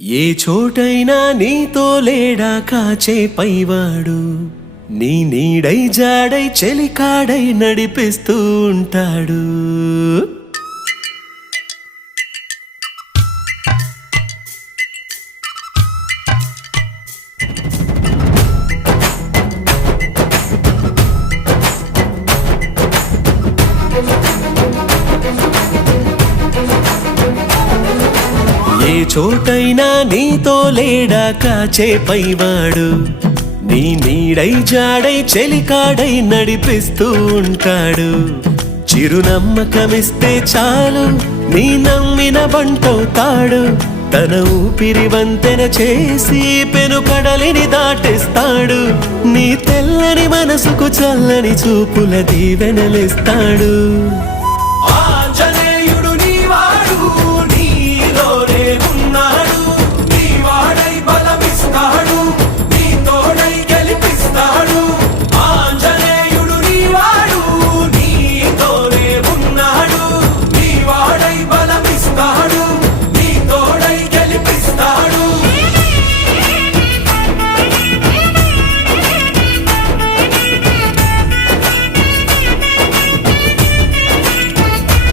ఏ చోటైనా నీతో లేడా కాచే పైవాడు, నీ నీడై జాడై చెలికాడై నడిపిస్తూ ఉంటాడు. ఏ చోటైనా నీతో లేడా కాచే పైవాడు, నీ నీడై జాడై చెలికాడై నడిపిస్తూ ఉంటాడు. చిరునమ్మకమిస్తే చాలు నీ నమ్మిన బంటవుతాడు. తన ఊపిరి వంతెన చేసి పెను కడలిని దాటిస్తాడు. నీ తెల్లని మనసుకు చల్లని చూపుల దీవెనలిస్తాడు.